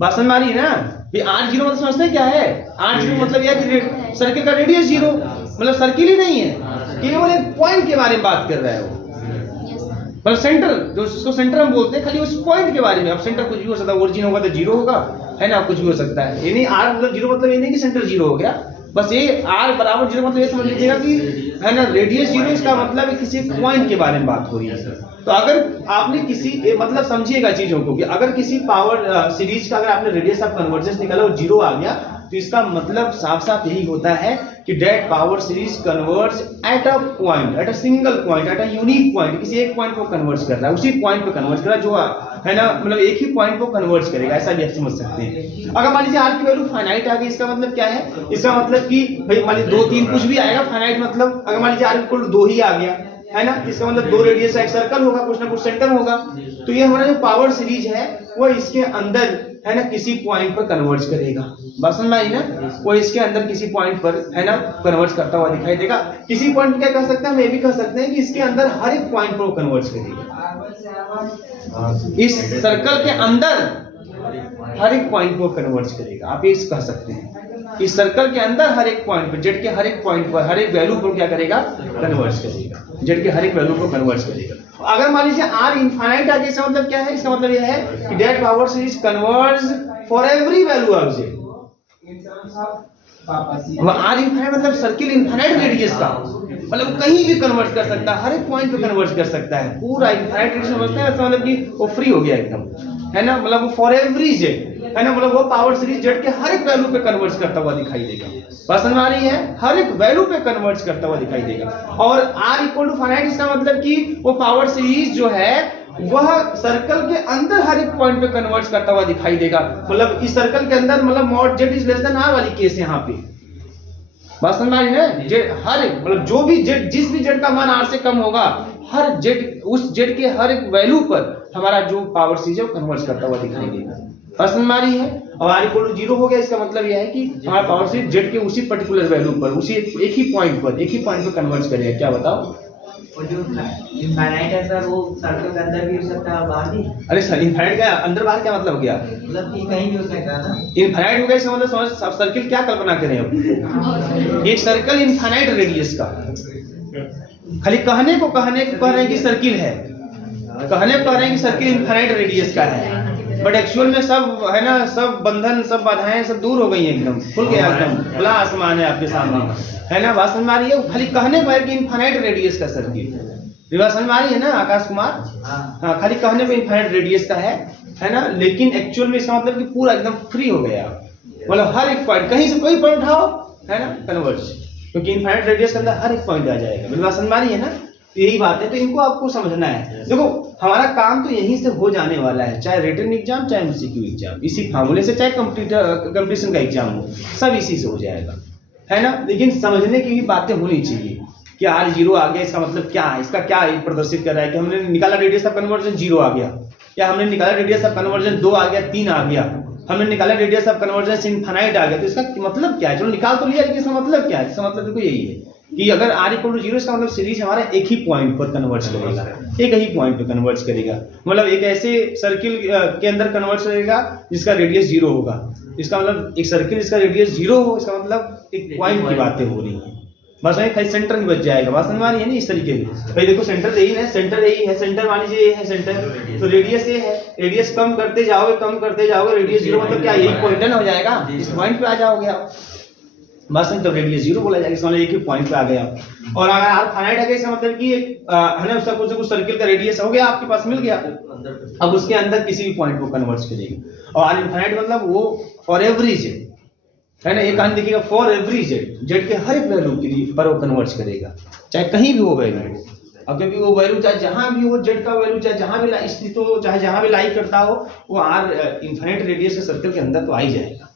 बात समझ में आ रही है ना। ये r0 मतलब समझते हैं क्या है, r0 मतलब यह कि सर्किल का रेडियस 0, मतलब सर्किल ही नहीं है, केवल एक पॉइंट के बारे में बात कर रहा है वो, मतलब सेंटर, जो उसको सेंटर हम बोलते हैं, खाली उस पॉइंट के बारे में। अब सेंटर कुछ भी हो सकता है, ओरिजिन होगा तो 0 होगा, है ना, कुछ भी हो सकता है। ये नहीं r मतलब 0 मतलब ये नहीं कि सेंटर 0 हो गया, बस ये r = 0 मतलब ये समझ लीजिएगा कि, है ना, रेडियस 0, इसका मतलब किसी पॉइंट के बारे में बात हो रही है। तो अगर आपने किसी, मतलब समझिएगा चीजों को, कि अगर किसी पावर सीरीज का अगर आपने रेडियस ऑफ कन्वर्जेंस निकाला और 0 आ गया, तो इसका मतलब साफ साफ यही होता है कि that power series converge at a point, at a single point, at a unique point, किसी एक पॉइंट को कन्वर्ज कर रहा है, उसी पॉइंट पे कन्वर्ज कर रहा है, जो है ना, मतलब एक ही पॉइंट को कन्वर्ज करेगा, ऐसा भी आप समझ सकते हैं। अगर मान लीजिए r की वैल्यू फाइनाइट आ गई, इसका मतलब क्या है, इसका मतलब कि भाई मान लीजिए 2, 3 कुछ भी आएगा, फाइनाइट मतलब अगर मान लीजिए r = 2 ही आ गया, है ना, इसका मतलब 2 रेडियस का एक सर्कल होगा, कुछ ना कुछ सेंटर होगा। तो ये हमारा जो पावर सीरीज है वो इसके अंदर, है ना, किसी पॉइंट पर कन्वर्ज करेगा। बस समझ में आई ना, वो इसके अंदर किसी पॉइंट पर, है ना, कन्वर्ज करता हुआ दिखाई देगा। किसी पॉइंट क्या कर सकते हैं, हम ये भी कह सकते हैं कि इसके अंदर हर एक पॉइंट पर वो कन्वर्ज करेगा। इस सर्कल के अंदर हर एक पॉइंट को कन्वर्ज करेगा, आप ये कह सकते हैं। इस सर्कल के अंदर हर एक पॉइंट पर, जेड के हर एक पॉइंट पर, हर एक वैल्यू को क्या करेगा, कन्वर्ज करेगा, जेड के हर एक वैल्यू को कन्वर्ज करेगा। अगर मान लीजिए r इनफाइनाइट आ गया, इसका मतलब क्या है, इसका मतलब यह है कि that power series converge for every value of z। r infinite मतलब सर्किल इनफाइनाइट रेडियस का, मतलब कहीं भी कन्वर्ज कर सकता है, हर एक पॉइंट पे कन्वर्ज कर सकता है, पूरा इनफाइनाइट रेडियस समझते हैं, इसका मतलब कि वो फ्री हो गया एकदम, है ना, मतलब वो फॉर एवरी z, है ना, मतलब वो पावर सीरीज जेड के हर एक वैल्यू पे कन्वर्ज करता हुआ दिखाई देगा। बात समझ में आ रही है, हर एक वैल्यू पे कन्वर्ज करता हुआ दिखाई देगा। और r = फाइनाइट, इसका मतलब कि वो पावर सीरीज जो है वह सर्कल के अंदर हर एक पॉइंट पे कन्वर्ट करता हुआ दिखाई देगा। मतलब इस सर्कल के अंदर मतलब mod Z is less than R वाली केस यहाँ पे बात समझ में आई ना। जेड हर एक मतलब जो भी जेड जिस भी जेड का मान आर से कम होगा, हर जेड उस जेड के हर एक वैल्यू पर हमारा जो पावर सीरीज है वो कन्वर्ट करता हुआ दिखाई देगा। बात समझ में आ रही है। और आर इक्वल टू 0 हो गया, इसका मतलब यह है कि हमारा पावर सीरीज जेड के उसी पर्टिकुलर वैल्यू पर उसी एक ही पॉइंट पर कन्वर्ट करेगा। क्या बताओ? और जो इनफाइनाइट है सर, वो सर्कल के अंदर भी हो सकता है और बाहर भी। अरे सर इनफाइनाइट का अंदर बाहर क्या मतलब हो गया? मतलब कि कहीं भी हो सकता है ना। इनफाइनाइट हो गया इसका मतलब समझ, सब सर्किल क्या कल्पना करें अब? एक सर्कल इनफाइनाइट रेडियस का, खाली कहने को कह रहे हैं कि सर्किल है, कहने को कह रहे हैं कि सर्किल इनफाइनाइट रेडियस का है, बट एक्चुअल में सब है ना, सब बंधन सब बाधाएं सब दूर हो गई हैं, एकदम खुल गया, एकदम खुला आसमान है आपके सामने, है ना। बात समझ में आ रही है? खाली कहने पर कि इनफाइनाइट रेडियस का सर्किल, बात समझ में आ रही है ना आकाश कुमार? हाँ, खाली कहने पर इनफाइनाइट रेडियस का है ना, लेकिन एक्चुअल में इसका मतलब कि पूरा एकदम फ्री हो गया, मतलब हर एक पॉइंट कहीं से कोई पॉइंट उठाओ है ना कन्वर्ज, क्योंकि इनफाइनाइट रेडियस के अंदर हर एक पॉइंट आ जाएगा। मेरी बात समझ में आ रही है ना? यही बात है, तो इनको आपको समझना है। देखो हमारा काम तो यहीं से हो जाने वाला है, चाहे रिटन एग्जाम चाहे एमसीक्यू एग्जाम, इसी फार्मूले से, चाहे कंपटीशन का एग्जाम हो, सब इसी से हो जाएगा, है ना। लेकिन समझने की भी बातें होनी चाहिए कि R0 आ गया, इसका मतलब क्या है, इसका क्या प्रदर्शित कर रहा है कि हमने निकाला रेडियस ऑफ कन्वर्जन 0 आ गया, या हमने निकाला रेडियस ऑफ कन्वर्जन 2 आ गया, 3 आ गया, हमने निकाला रेडियस ऑफ कन्वर्जन इनफाइनाइट आ गया, तो इसका मतलब क्या है? चलो निकाल तो लिया, लेकिन इसका मतलब क्या है? इसका मतलब देखो यही है कि अगर R इक्वल टू 0, इसका मतलब सीरीज हमारा एक ही पॉइंट पर कन्वर्ट करेगा, एक ही पॉइंट पर कन्वर्ट करेगा, मतलब एक ऐसे सर्किल के अंदर कन्वर्ट करेगा जिसका रेडियस 0 होगा। इसका मतलब एक सर्किल जिसका रेडियस 0 हो, इसका मतलब एक पॉइंट की बातें हो रही है, बस वही खाली सेंटर ही बच जाएगा। बात समझ में आ रही है ना? इस तरीके से भाई देखो सेंटर यही है, सेंटर मान लीजिए ये है सेंटर, तो रेडियस ये है, रेडियस कम करते जाओगे, रेडियस 0 मतलब क्या, यही पॉइंट है ना, हो जाएगा, इस पॉइंट पे आ जाओगे आप, बस तो रेडियस 0 बोला जाएगा, इसका मतलब एक ही पॉइंट पे आ गया। और अगर आर फाइनाइट आ गया, इसका मतलब कि एक है ना, उसका कुछ सर्किल का रेडियस हो गया आपके पास, मिल गया, अब उसके अंदर किसी भी पॉइंट को कन्वर्ट करेगी। और आर इनफाइनाइट मतलब वो फॉर एवरी जेड, है ना, एक कान देखिएगा, फॉर एवरी जेड के हर एक वैल्यू के लिए पर वो कन्वर्ट करेगा, चाहे कहीं भी हो वैल्यू, अब क्योंकि वो वैल्यू चाहे जहां भी हो, जेड का वैल्यू चाहे जहां भी स्थित हो, चाहे जहां भी लाई करता हो, वो आर इनफाइनाइट रेडियस के सर्कल के अंदर तो आ ही जाएगा,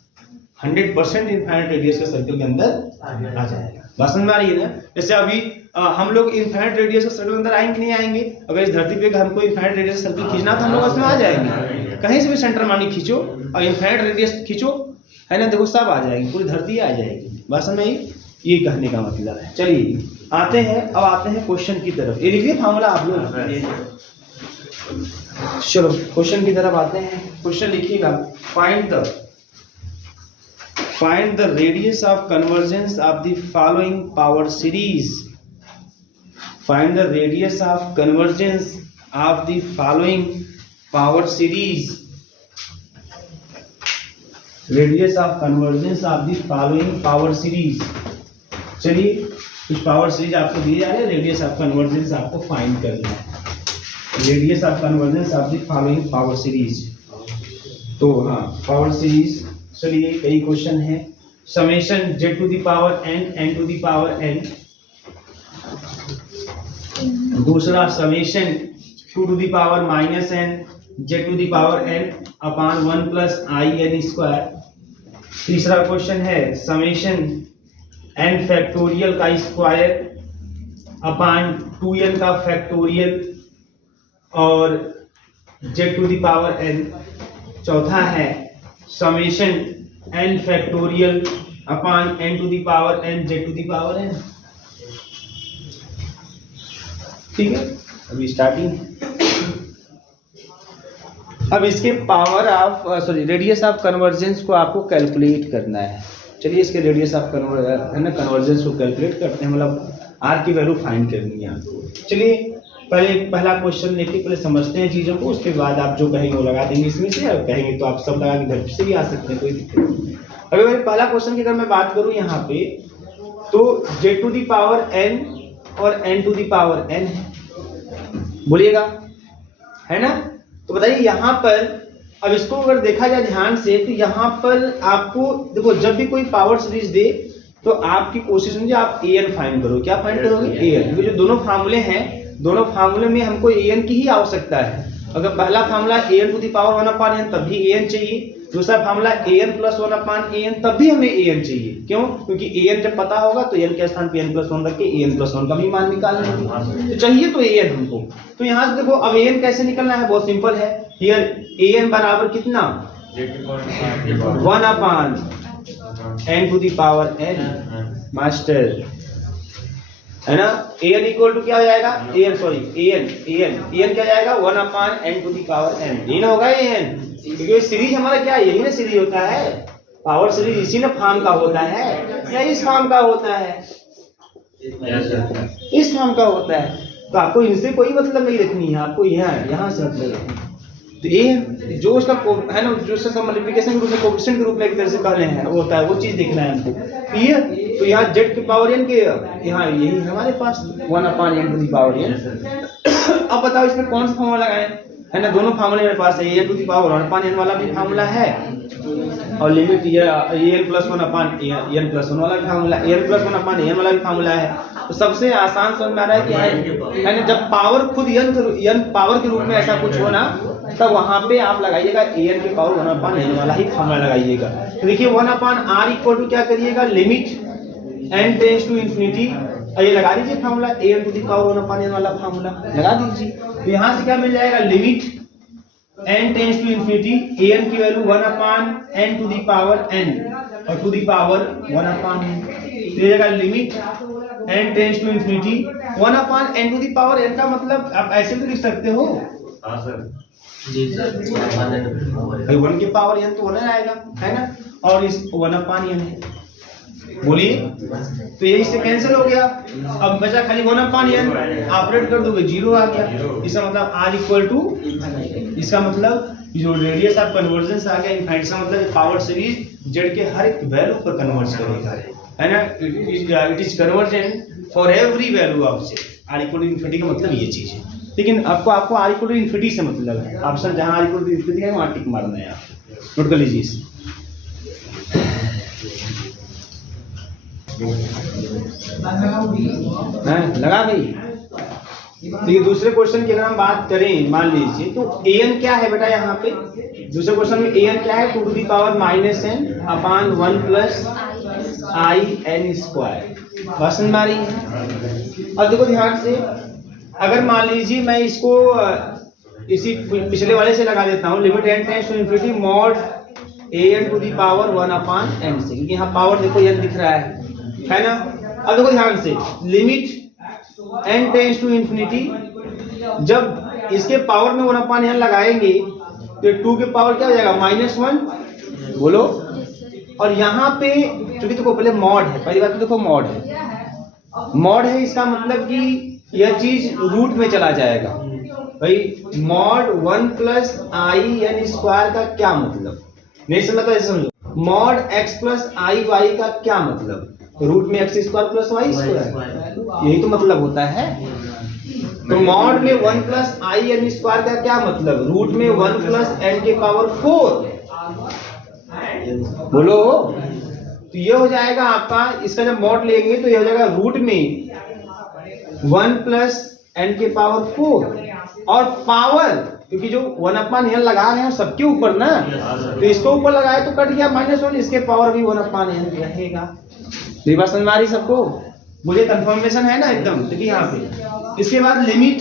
100% इनफाइनाइट रेडियस के सर्कल के अंदर आ जाएगा। बात समझ में आ रही है ना? जैसे अभी हम लोग इनफाइनाइट रेडियस के सर्कल के अंदर आएंगे नहीं आएंगे? अगर इस धरती पे हमको इनफाइनाइट रेडियस का सर्कल खींचना तो हम लोग उसमें आ जाएंगे, कहीं से भी सेंटर मानी खींचो और इनफाइनाइट रेडियस खींचो, है ना, देखो सब आ जाएगी, पूरी धरती आ जाएगी। बात समझ में आई? ये कहने का मतलब है। चलिए आते हैं क्वेश्चन की तरफ। ये लिखिए फार्मूला आप लोग, चलो क्वेश्चन की तरफ आते हैं। क्वेश्चन लिखिएगा, find the radius of convergence of the following power series. Find the radius of convergence of the following power series. Radius of convergence of the following power series. चलिए कुछ पावर सीरीज आपको दिए जा रहे हैं, रेडियस ऑफ कन्वर्जेंस आपको फाइंड करना है। Radius of convergence of the following power series, तो हाँ पावर सीरीज, चलिए कई क्वेश्चन है। Summation z to the power n, n to the power n, दूसरा summation two to the power minus n Z to the power n upon 1 plus i n square. तीसरा क्वेश्चन है समेशन एन फैक्टोरियल का स्क्वायर अपॉन 2n का फैक्टोरियल और Z to the power N. चौथा है summation N factorial upon N to the power N Z to the power N. ठीक है, अभी स्टार्टिंग। अब इसके power of radius of convergence को आपको कैलकुलेट करना है। चलिए इसके रेडियस ऑफ कन्वर्जेंस को कैलकुलेट करते हैं, मतलब आर की वैल्यू फाइंड करनी है आपको। चलिए पहला क्वेश्चन लेके पहले समझते हैं चीज़ों को, उसके बाद आप जो कहेंगे वो लगा देंगे इसमें से, और कहेंगे तो आप सब लगा के घर से भी आ सकते हैं, कोई दिक्कत नहीं। अगर मैं पहला क्वेश्चन की अगर मैं बात करूँ यहाँ पे, तो z to the power n और n to the power n है, बोलिएगा, है ना। तो बताइए यहाँ पर, अब इसको अगर देखा जाए ध्यान से, तो यहाँ पर आपको देखो जब भी कोई पावर सीरीज दे तो आपकी कोशिश होगी आप ए एन फाइंड करो। क्या फाइंड करोगे? ए एन, क्योंकि जो दोनों फार्मूले हैं दोनों फार्मूले में हमको an की ही आवश्यकता है। अगर पहला formula an to the power 1/n तब भी an चाहिए, दूसरा फार्मूला an प्लस 1/n तब भी हमें an चाहिए। क्यों? क्योंकि an जब पता होगा तो n के स्थान पे n प्लस 1 रख के an प्लस 1 का भी मान निकाल लेंगे। तो चाहिए तो an हमको। तो यहाँ से देखो अब an कैसे निकलना है, बहुत सिंपल है। हियर an बराबर कितना 1/n to the power n मास्टर, है ना। an इक्वल टू क्या हो जाएगा, an क्या जाएगा 1/n to the power n। ये ना होगा an, क्योंकि सीरीज हमारा क्या है, यही ना सीरीज होता है, पावर सीरीज इसी ना फॉर्म का होता है या इस फॉर्म का होता है, इस फॉर्म का होता है। तो आपको इनसे कोई मतलब नहीं रखनी है, आपको यहाँ से मतलब रखनी है। तो ये जो उसका है ना, जो उसका मल्टीप्लिकेशन के रूप में कोएफिशिएंट के रूप में एक तरह से कहले हैं वो होता है, वो चीज देखना है हमको। तो यहाँ z की पावर n के यहाँ यही है हमारे पास 1/n to the power n। अब बताओ इसमें कौन सा फार्मूला लगाएं, है ना। दोनों फार्मूले मेरे पास है, n to the power 1/n वाला भी फार्मूला है और limit n plus 1/n plus 1 वाला भी फार्मूला, n प्लस 1/n वाला भी फार्मूला है। तो सबसे आसान समझ में आ रहा है कि है ना, जब पावर खुद n पावर के रूप में ऐसा कुछ हो ना, तब वहां पे आप लगाइएगा an के पावर 1/n वाला ही फार्मूला लगाइएगा। तो देखिए 1/r इक्वल टू क्या करिएगा, limit n tends to infinity, ये लगा दीजिए formula an to the power 1/n वाला फार्मूला लगा दीजिए। तो यहाँ से क्या मिल जाएगा, limit n tends to infinity, an की value 1/n to the power n और टू द पावर 1/n। तो ये जाएगा limit n tends to infinity 1/n to the power n का मतलब आप ऐसे भी लिख सकते हो, हाँ सर जी सर, भाई 1 के पावर n तो 1 आएगा, है ना, और इस 1/n है। बोलिए, तो ये इससे कैंसिल हो गया, अब बचा खाली 1/n, ऑपरेट कर दोगे 0 आ गया। इसका मतलब r इक्वल टू, इसका मतलब जो रेडियस ऑफ कन्वर्जेंस आ गया इनफाइनाइट, इसका मतलब पावर सीरीज z के हर एक वैल्यू पर कन्वर्ट करेगा, है ना। It is convergent for every value of z। r equal to infinity का मतलब ये चीज है। लेकिन आपको r इक्वल टू इनफिनिटी से मतलब है, ऑप्शन जहां r इक्वल टू इनफिनिटी है वहां टिक मारना है, आप नोट कर लीजिए इसे। लगा गई। तो ये दूसरे क्वेश्चन की अगर हम बात करें, मान लीजिए तो an क्या है बेटा, यहाँ पे दूसरे क्वेश्चन में an क्या है, 2 to the power -n/1 plus in²। बात समझ में आ रही है। अब देखो ध्यान से, अगर मान लीजिए मैं इसको इसी पिछले वाले से लगा देता हूँ, limit n tends to infinity mod an to the power 1/n से, क्योंकि यहाँ पावर देखो n दिख रहा है ना। अब देखो ध्यान से, limit n tends to infinity, जब इसके पावर में 1/n लगाएंगे तो 2 के पावर क्या हो जाएगा -1, बोलो। और यहाँ पे चूंकि देखो पहले मॉड है, पहली बात तो देखो मॉड है, इसका मतलब कि यह चीज रूट में चला जाएगा। भाई मॉड 1 प्लस in² का क्या मतलब, नहीं समझ तो ऐसे समझो, मॉड x प्लस y का क्या मतलब, रूट में x² प्लस y², यही तो मतलब होता है। तो मॉड में 1 प्लस in² का क्या मतलब, रूट में 1 प्लस n के पावर 4, बोलो। तो ये हो जाएगा आपका, इसका जब मॉड लेंगे तो ये हो जाएगा रूट में 1 प्लस n के पावर 4 और पावर, क्योंकि जो 1/n लगा रहे हैं सबके ऊपर ना, तो इसको ऊपर लगाए तो कट गया -1, इसके पावर भी 1/n रहेगा। तो ये बात समझ में आ रही सबको, मुझे कंफर्मेशन है ना एकदम। देखिए यहाँ पे इसके बाद limit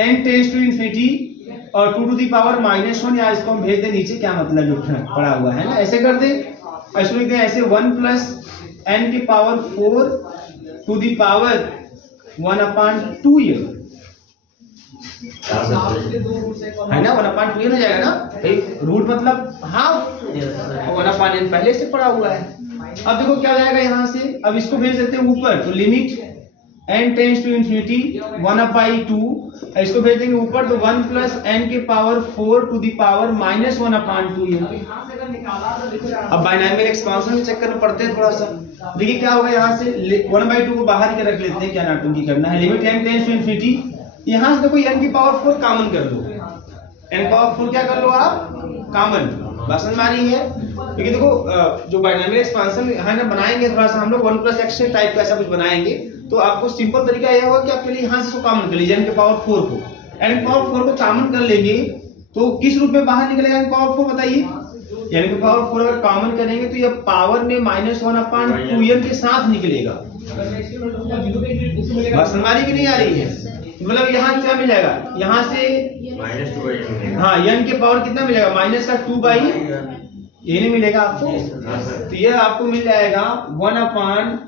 n tends to infinity और 2 टू द पावर -1, या इसको हम भेज दें नीचे, क्या मतलब जो पड़ा हुआ है ना, ऐसे कर दे, ऐसे लिख दें ऐसे 1 प्लस n की पावर 4 टू द पावर 1/2 है ना, 1/2 हो जाएगा ना, रूट मतलब हाफ, 1/n पहले से पड़ा हुआ है। अब देखो क्या हो जाएगा यहाँ से, अब इसको भेज देते हैं ऊपर, तो limit n tends to infinity 1/2, इसको भेज देंगे ऊपर तो 1 प्लस n के पावर 4 टू द पावर -1/2। अब बाइनॉमियल एक्सपांशन के चक्कर में पढ़ते हैं थोड़ा सा। देखिए क्या होगा, यहाँ से 1/2 को बाहर के रख लेते हैं, क्या नाटंकी करना है। Limit n tends to infinity, यहाँ से देखो n की पावर 4 कॉमन कर लो, n पावर 4 क्या कर लो आप, कॉमन। बात समझ में आ रही है। क्योंकि देखो जो बायनॉमियल एक्सपांशन है ना बनाएंगे थोड़ा सा हम लोग 1 + x टाइप का ऐसा कुछ बनाएंगे, तो आपको सिंपल तरीका यह होगा कि आप पहले यहाँ से इसको कॉमन कर लीजिए, n की पावर 4 को, n की पावर 4 को कॉमन कर लेंगे तो किस रूप में बाहर निकलेगा n की पावर 4 बताइए? n की पावर 4 अगर कॉमन करेंगे तो ये पावर में -1/2n के साथ निकलेगा। बस हमारी की नहीं आ रही है, मतलब यहाँ क्या मिल जाएगा, यहाँ से -2/n हाँ n के पावर कितना मिलेगा, -2/, ये नहीं मिलेगा आपको, तो ये आपको मिल जाएगा 1/,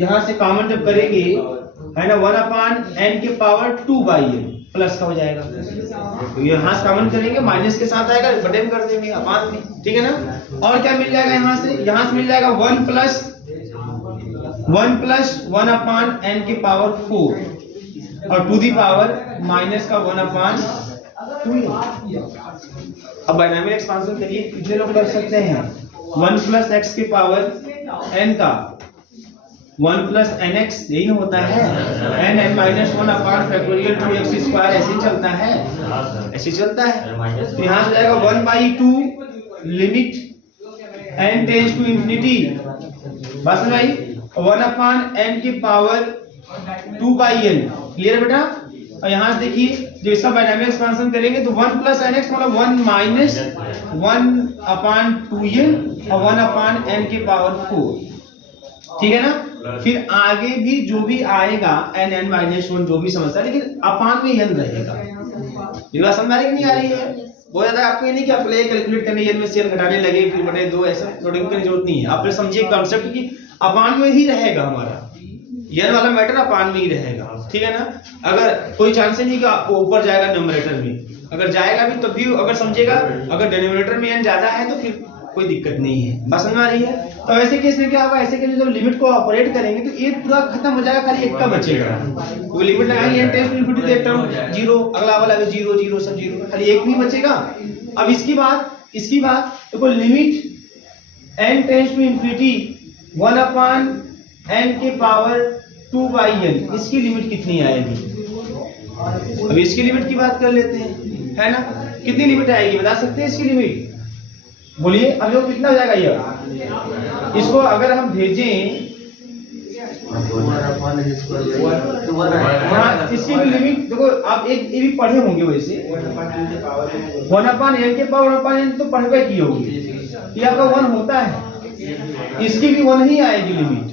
यहाँ से कॉमन जब करेंगे है ना 1/n की पावर 2/n प्लस का हो जाएगा, तो यहाँ से कॉमन करेंगे माइनस के साथ आएगा, बटे में कर देंगे अपान में, ठीक है ना। और क्या मिल जाएगा यहाँ से मिल जाएगा 1 + 1/n की पावर 4 और टू दी पावर -1/2। अब बायनॉमियल एक्सपांशन के लिए कितने लोग कर सकते हैं, 1 + x की पावर n का 1 + nx, यही होता है, n -1/2 ऐसे चलता है, ऐसे चलता है। तो यहाँ से जाएगा 1/2 limit n tends to infinity, बस भाई 1/n की पावर 2/n, क्लियर बेटा। और यहाँ से देखिए जो इसका बायनॉमियल एक्सपांशन करेंगे तो 1 + nx मतलब 1 - 1/2n और 1/n की पावर 4, ठीक है ना। फिर आगे भी जो भी आएगा n(n-1) जो भी समझता है, लेकिन अपान में n रहेगा। ये बात समझ आ रही है कि नहीं आ रही है? बहुत ज्यादा आपको ये नहीं कि आप पहले कैलकुलेट करने n में से n घटाने लगे फिर बटे 2, ऐसा लोडिंग करने की जरूरत नहीं है। आप पहले समझिए कॉन्सेप्ट कि अपान में ही रहेगा हमारा n वाला मैटर, अपान में ही रहेगा, ठीक है ना। अगर कोई चांस नहीं कि वो ऊपर जाएगा न्यूमरेटर में, अगर जाएगा भी तब भी अगर समझेगा, अगर डिनोमिनेटर में n ज्यादा है तो फिर कोई दिक्कत नहीं है, बात समझ आ रही है। तो ऐसे केस में क्या होगा, ऐसे केस में जब लिमिट को ऑपरेट करेंगे तो ये पूरा खत्म हो जाएगा, खाली एक का बचेगा। वो लिमिट लगाएंगे n टेंड्स टू इंफिनिटी तो एक टर्म 0, अगला वाला भी 0 0 सब 0, खाली एक भी बचेगा। अब इसकी बात देखो, limit n tends to infinity 1/n की पावर 2/n, इसकी लिमिट कितनी आएगी। अब इसकी लिमिट की बात कर लेते हैं, है ना। कितनी लिमिट आएगी बता सकते हैं इसकी लिमिट, बोलिए। अब लोग कितना हो जाएगा ये, इसको अगर हम भेजें हाँ, इसकी भी लिमिट देखो, आप एक ये भी पढ़े होंगे वैसे 1/n के पावर 1/n तो पढ़वे की होगी, ये आपका 1 होता है, इसकी भी 1 ही आएगी लिमिट।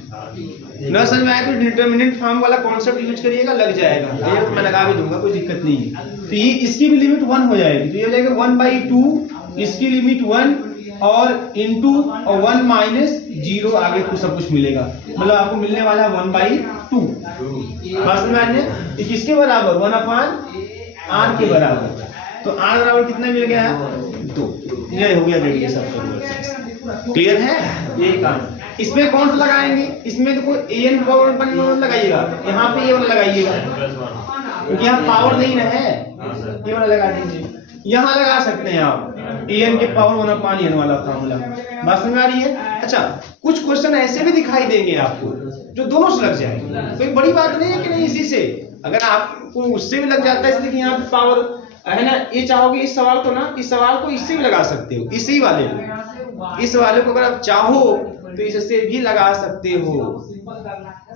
न समझ में आए तो डिटरमिनेंट फॉर्म वाला कॉन्सेप्ट यूज करिएगा, लग जाएगा, ये मैं लगा भी दूंगा, कोई दिक्कत नहीं है। तो ये इसकी भी लिमिट 1 हो जाएगी, तो ये हो जाएगा 1/2, इसकी लिमिट 1 और इनटू और 1 - 0 आगे कुछ सब कुछ मिलेगा, मतलब आपको मिलने वाला 1/2। बात समझ में ये किसके बराबर, 1/r के बराबर। तो r बराबर कितना मिल गया, 2। ये हो गया रेडियस ऑफ कर्व, क्लियर है। यही काम इसमें कौन सा लगाएंगे, इसमें देखो an पावर 1 लगाइएगा, यहाँ पे ये वाला लगाइएगा, क्योंकि यहाँ पावर नहीं ना है, ये वाला लगा दीजिए। यहाँ लगा सकते हैं आप an के पावर 1/n वाला फॉर्मूला, बात समझ आ रही है। अच्छा, कुछ क्वेश्चन ऐसे भी दिखाई देंगे आपको जो दोनों से लग जाएंगे, कोई बड़ी बात नहीं है कि नहीं इसी से, अगर आपको उससे भी लग जाता है, इसलिए यहाँ पे पावर है ना, ये चाहोगे इस सवाल को ना, इस सवाल को इससे भी लगा सकते हो, इसी वाले को, इस वाले को अगर आप चाहो तो इससे भी लगा सकते हो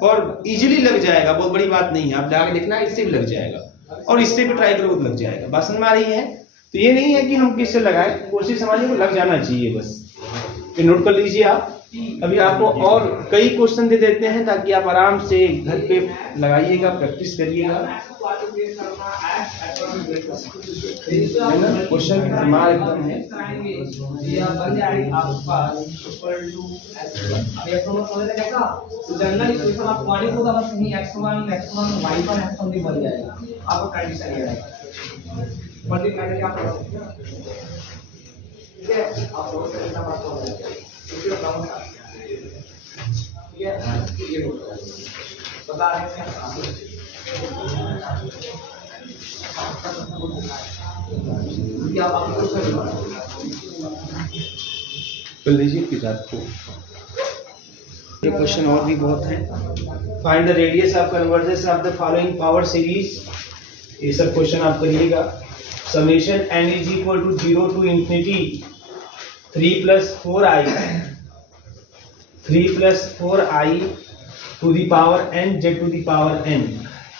और इजीली लग जाएगा, बहुत बड़ी बात नहीं है। आप लगा के देखना, इससे भी लग जाएगा और इससे भी ट्राई करो तो लग जाएगा, बात समझ में आ रही है। तो ये नहीं है कि हम किससे लगाएं, कोशिश हमारी को लग जाना चाहिए, बस ये नोट कर लीजिए आप। अभी आपको और कई क्वेश्चन दे देते हैं ताकि आप आराम से घर पे लगाइएगा, प्रैक्टिस करिएगा, क्वेश्चन दिमाग एकदम है। जनरल इक्वेशन आप पढ़े होगा, बस नहीं x1 y1 x1 बन जाएगा, आपको कंडीशन ये रहेगा, मल्टीप्लाई करके आप कर सकते हैं, ठीक है। आप सोच सकते हैं बात हो जाएगा, ठीक है। ये बता रहे हैं कर लीजिए किताब को। ये क्वेश्चन और भी बहुत है। Find the radius of convergence of the following power series, ये सब क्वेश्चन आप करिएगा। Summation n = 0 to ∞ 3 + 4i to the power n z to the power n।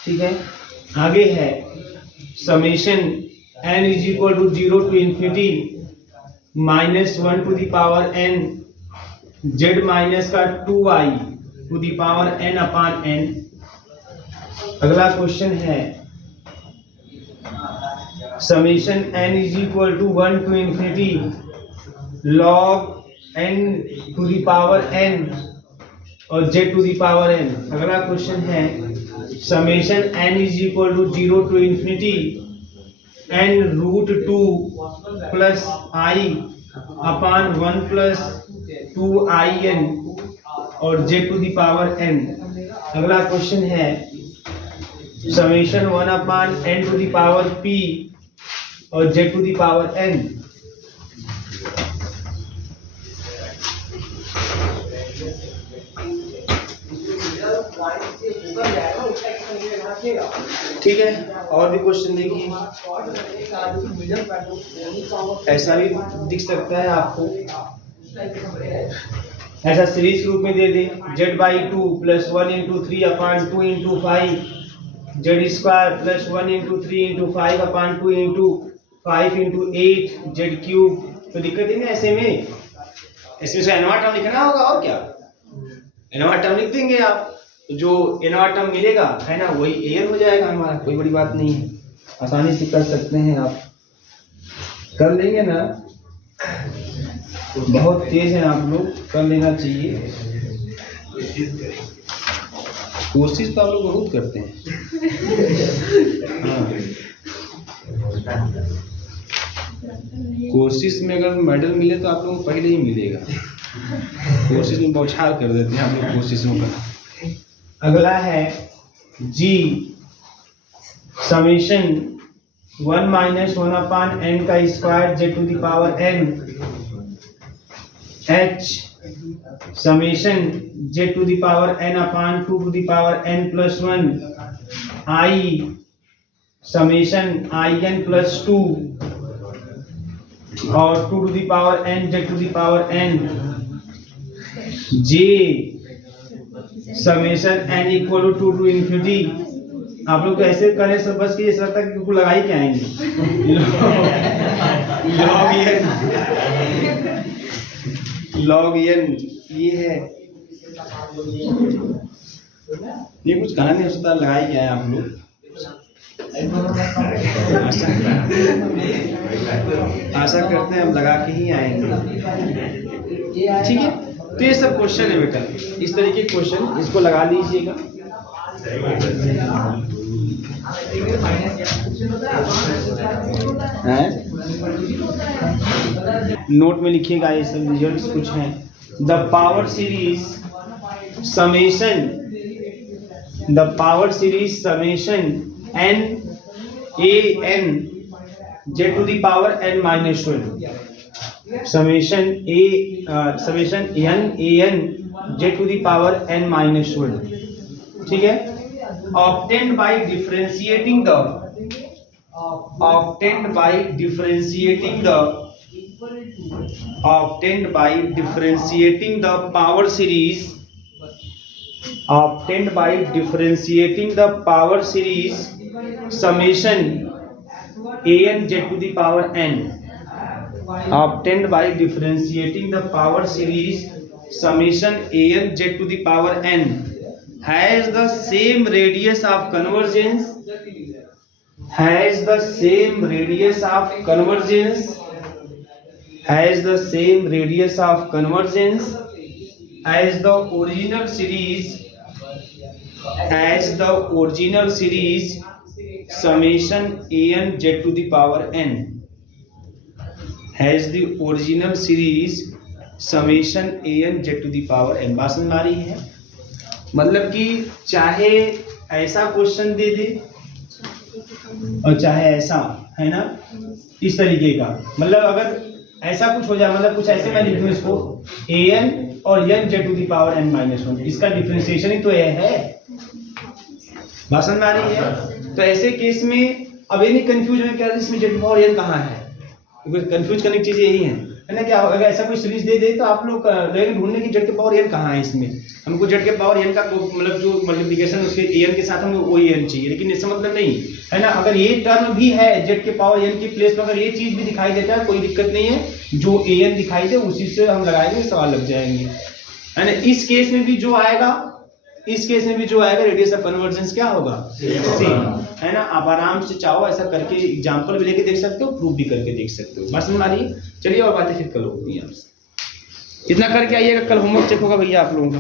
ठीक है, आगे है summation n = 0 to infinity -1 to the power n z minus का 2i to the power n upon n। अगला क्वेश्चन है summation n = 1 to infinity log n to the power n और z to the power n। अगला क्वेश्चन है summation n = 0 to infinity n√2 plus i upon 1 plus 2in और z to the power n। अगला क्वेश्चन है summation 1 upon n to the power p और z to the power n। ठीक है, और भी क्वेश्चन देखिए, ऐसा भी दिख सकता है आपको, ऐसा सीरीज रूप में दे दे z/2 + 1 × 3 upon 2 × 5 z² + 1 × 3 × 5 upon 2 × 5 × 8 z3। तो दिक्कत है ना, ऐसे में इसमें से nवां टर्म लिखना होगा, और क्या nवां टर्म लिख देंगे आप, जो nवां टर्म मिलेगा है ना वही an हो जाएगा हमारा, कोई बड़ी बात नहीं है, आसानी से कर सकते हैं आप, कर लेंगे ना, बहुत तेज हैं आप लोग, कर लेना चाहिए, कोशिश तो आप लोग बहुत करते हैं। हाँ, कोशिश में अगर मेडल मिले तो आप लोगों को पहले ही मिलेगा, कोशिश में बौछार कर देते हैं आप लोग कोशिशों का। अगला है जी समेशन 1 - 1 upon n का square z to the power n h summation z to the power n upon 2 to the power n plus 1 i summation in plus 2 और 2 to the power n z to the power n j summation n = 2 to infinity। आप लोग ऐसे करें सब बस कि ऐसा तक बिल्कुल लगा ही के आएंगे log n ये है, ये कुछ कहना नहीं होता, लगा ही के आए आप लोग, आशा करते हैं हम लगा के ही आएंगे। ठीक है, तो ये सब क्वेश्चन है बेटा, इस तरीके के क्वेश्चन, इसको लगा लीजिएगा। नोट में लिखिएगा, ये सब रिजल्ट्स कुछ हैं। The power series summation n a n z to the power n minus 1 summation n a n z to the power n minus 1। ठीक है, obtained by differentiating the power series summation an z to the power n obtained by differentiating the power series summation an z to the power n has the same radius of convergence as the original series summation an z to the power n has the original series summation an z to the power n। बात समझ में आ रही है? मतलब कि चाहे ऐसा क्वेश्चन दे दे और चाहे ऐसा, है ना, इस तरीके का, मतलब अगर ऐसा कुछ हो जाए, मतलब कुछ ऐसे मैं लिख दूं इसको an और n z to the power n minus 1, इसका डिफरेंशिएशन ही तो ये है। बात समझ में आ रही है? तो ऐसे केस में अब ये नहीं कंफ्यूज हो क्या इसमें z to the power n कहाँ है, क्योंकि कंफ्यूज करने की चीज यही है। है ना। क्या अगर ऐसा कोई सीरीज दे दे तो आप लोग रहेंगे ढूंढने की जेड के पावर एन कहाँ है इसमें, हमको जेड के पावर एन का मतलब जो मल्टीप्लिकेशन उसके एन के साथ हमें वही एन चाहिए, लेकिन इसका मतलब नहीं है ना। अगर ये टर्म भी है जेड के पावर एन की प्लेस में, अगर ये चीज भी दिखाई देता है कोई दिक्कत नहीं है, जो ए एन दिखाई दे उसी से हम लगाएंगे, सवाल लग जाएंगे, है ना। इस केस में भी जो आएगा, इस केस में भी जो आएगा रेडियस ऑफ कन्वर्जेंस क्या होगा, सेम, है ना। आप आराम से चाहो ऐसा करके एग्जांपल भी लेके देख सकते हो, प्रूफ भी करके देख सकते हो। बात समझ आ रही है? चलिए और बातें फिर कल होती हैं आपसे। इतना करके आइएगा, कल होमवर्क चेक होगा भैया आप लोगों का।